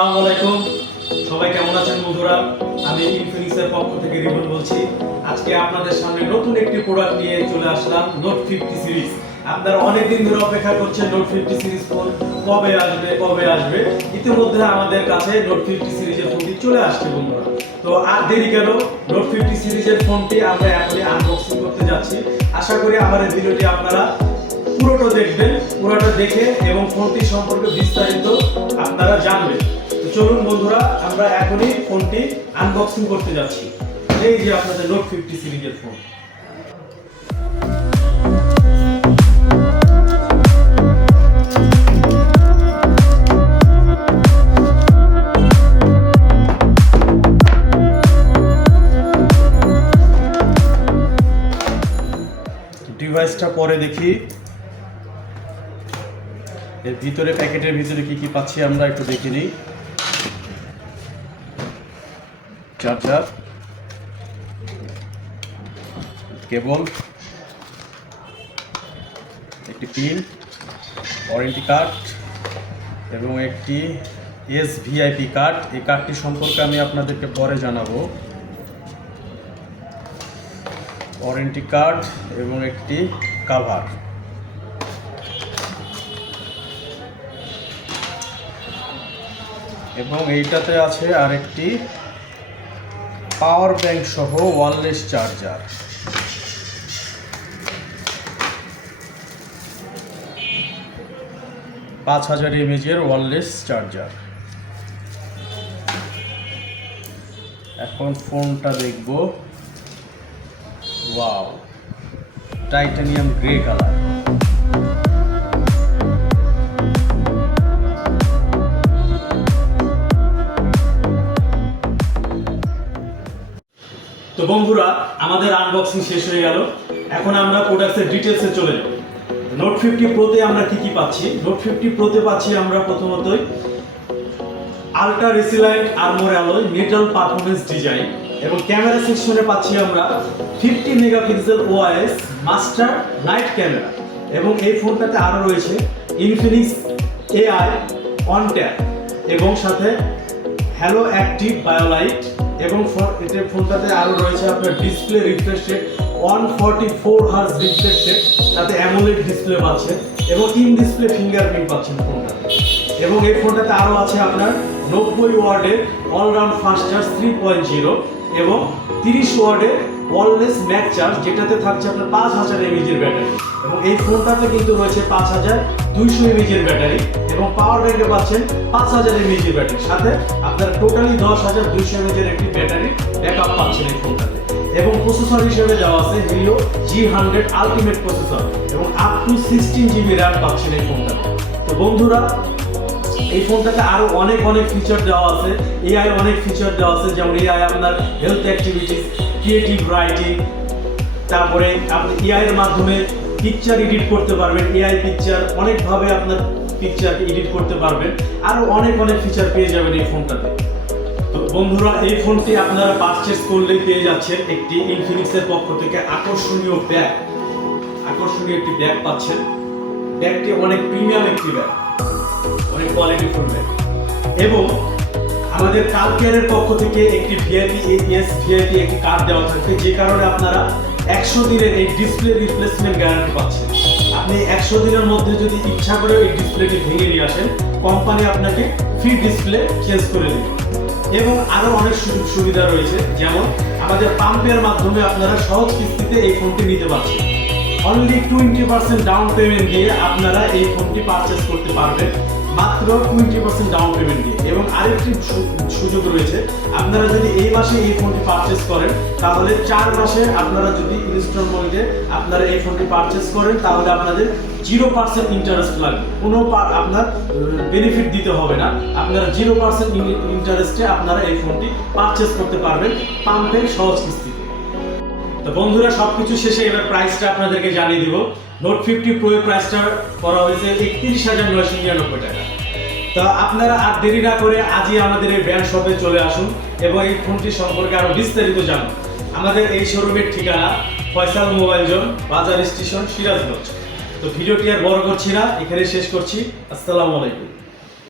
আসসালামু আলাইকুম, সবাই কেমন আছেন বন্ধুরা? আমি ইনফিনিক্সের পক্ষ থেকে রিবন বলছি। আজকে আপনাদের সামনে নতুন একটি প্রোডাক্ট নিয়ে চলে আসলাম, নোট 50 সিরিজ। আপনারা অনেক দিন ধরে অপেক্ষা করছেন নোট 50 সিরিজ ফোন কবে আসবে। ইতিমধ্যে আমাদের কাছে নোট 50 সিরিজের ফোনটি চলে আসছে বন্ধুরা। তো আর দেরি কেন, নোট 50 সিরিজের ফোনটি আমরা এখনই আনবক্সিং করতে যাচ্ছি। আশা করি আমার এই ভিডিওটি আপনারা পুরোটা দেখবেন, পুরোটা দেখে এবং ফোনটি সম্পর্কে বিস্তারিত আপনারা জানবেন। তো চলুন বন্ধুরা, আমরা এখনই ফোনটি আনবক্সিং করতে যাচ্ছি। এই যে আপনাদের নোট 50 সিরিজের ফোন। ডিভাইসটা পরে দেখি, এর ভিতরে প্যাকেটের ভিতরে কি কি পাচ্ছি আমরা একটু দেখে নিই। চার্জার, কেবল, একটি পিন, ওয়ারেন্টি কার্ড এবং একটি SVIP কার্ড। এই কার্ডটি সম্পর্কে আমি আপনাদেরকে পরে জানাবো। ওয়ারেন্টি কার্ড এবং একটি কভার। এবং এইটাতে আছে আরেকটি পাওয়ার ব্যাংক সহ ওয়্যারলেস চার্জার। পাঁচ 5000 mAh ওয়্যারলেস চার্জার। এখন ফোনটা দেখব। Wow, titanium grey colour. তো বন্ধুরা, আমাদের আনবক্সিং শেষ হয়ে গেল। এখন আমরা প্রোডাক্টের ডিটেলসে চলে যাব। নোট 50 প্রোতে আমরা কি পাচ্ছি? নোট 50 প্রোতে পাচ্ছি আমরা প্রথমতই ultra resilient armour alloy metal performance design, এবং ক্যামেরা সেকশনে পাচ্ছি আমরা 50 megapixel OIS master night camera. এবং এই ফোনটাতে আরও রয়েছে ইনফিনিক্স AI অন ট্যাপ এবং সাথে হ্যালো অ্যাক্টিভ বায়োলাইট। এবং এটার ফোনটাতে আরও রয়েছে আপনার display refresh rate 144 hertz refresh rate, সাথে অ্যামোলেড ডিসপ্লে পাচ্ছেন এবং ইন ডিসপ্লে ফিঙ্গারপ্রিন্ট পাচ্ছেন ফোনটাতে। এবং এই ফোনটাতে আরও আছে আপনার 90 ওয়াটের অলরাউন্ড ফাস্ট চার্জ 3.0 এবং 30 ওয়াটের ওয়্যারলেস ম্যাক চার্জ, যেটাতে থাকছে আপনার 5000 mAh ব্যাটারি। এবং এই ফোনটাতে কিন্তু রয়েছে 5200 mAh ব্যাটারি এবং পাওয়ার ব্যাংকে পাচ্ছেন 5000 mAh ব্যাটারি, সাথে আপনার টোটালি 10200 mAh একটি ব্যাটারি ব্যাকআপ পাচ্ছেন এই ফোনটাতে। এবং প্রসেসর হিসেবে দেওয়া আছে Helio G100 আলটিমেট প্রসেসর এবং আপ টু 16 GB RAM পাচ্ছেন এই ফোনটাতে। তো বন্ধুরা, এই ফোনটাতে আরো অনেক ফিচার দেওয়া আছে, AI অনেক ফিচার দেওয়া আছে, যেমন AI আপনার হেলথ অ্যাক্টিভিটিস, ক্রিয়েটিভ রাইটিং, তারপরে আপনি AI এর মাধ্যমে পিকচার এডিট করতে পারবেন। AI পিকচার অনেকভাবে আপনার পিকচার এডিট করতে পারবেন। আরো অনেক ফিচার পেয়ে যাবেন এই ফোনটাতে। তো বন্ধুরা, এই ফোনটি আপনারা পারচেজ করলেই পেয়ে যাচ্ছেন একটি ইনফিনিক্সের পক্ষ থেকে আকর্ষণীয় একটি ব্যাগ পাচ্ছেন। ব্যাগটি অনেক প্রিমিয়াম একটি ব্যাগ, অনেক কোয়ালিটিফুল ব্যাগ। এবং আমাদের কালকেয়ারের পক্ষ থেকে একটি SVIP একটি কার্ড দেওয়া থাকবে, যে কারণে আপনারা 100 দিনের এই ডিসপ্লে রিপ্লেসমেন্ট গ্যারান্টি পাচ্ছেন। আপনি 100 দিনের মধ্যে যদি ইচ্ছা করে এই ডিসপ্লেটি ভেঙে নিয়ে আসেন, কোম্পানি আপনাকে ফ্রি ডিসপ্লে চেঞ্জ করে দেবে। এবং আরো অনেক সুযোগ সুবিধা রয়েছে, যেমন আমাদের পাম্পের মাধ্যমে আপনারা সহজ কিস্তিতে এই ফোনটি নিতে পারছেন। অনলি 20% ডাউন পেমেন্ট দিয়ে আপনারা এই ফোনটি পারচেজ করতে পারবেন, মাত্র 20% ডাউন পেমেন্ট দিয়ে। এবং আরেকটি সুযোগ রয়েছে, আপনারা যদি এই মাসে এই ফোনটি পারচেজ করেন, তাহলে 4 মাসে আপনারা যদি ইনস্টলমেন্টে আপনারা এই ফোনটি পারচেজ করেন, তাহলে আপনাদের 0% ইন্টারেস্ট লাগবে, কোনো আপনার বেনিফিট দিতে হবে না। আপনারা 0% ইন্টারেস্টে আপনারা এই ফোনটি পারচেজ করতে পারবেন পাম্পের সহজ কিস্তিতে। তো বন্ধুরা, সবকিছু শেষে এবার প্রাইসটা আপনাদেরকে জানিয়ে দিব। নোট 50 প্রো এর প্রাইসটা করা হয়েছে 31,999 টাকা। তো আপনারা আর দেরি না করে আজই আমাদের এই ব্র্যান্ড শপে চলে আসুন এবং এই ফোনটি সম্পর্কে আরো বিস্তারিত জানুন। আমাদের এই শোরুমের ঠিকানা ফয়সাল মোবাইল জোন, বাজার স্টেশন, সিরাজগঞ্জ। তো ভিডিওটি আর বড় করছি না, এখানে শেষ করছি। আসসালামু আলাইকুম।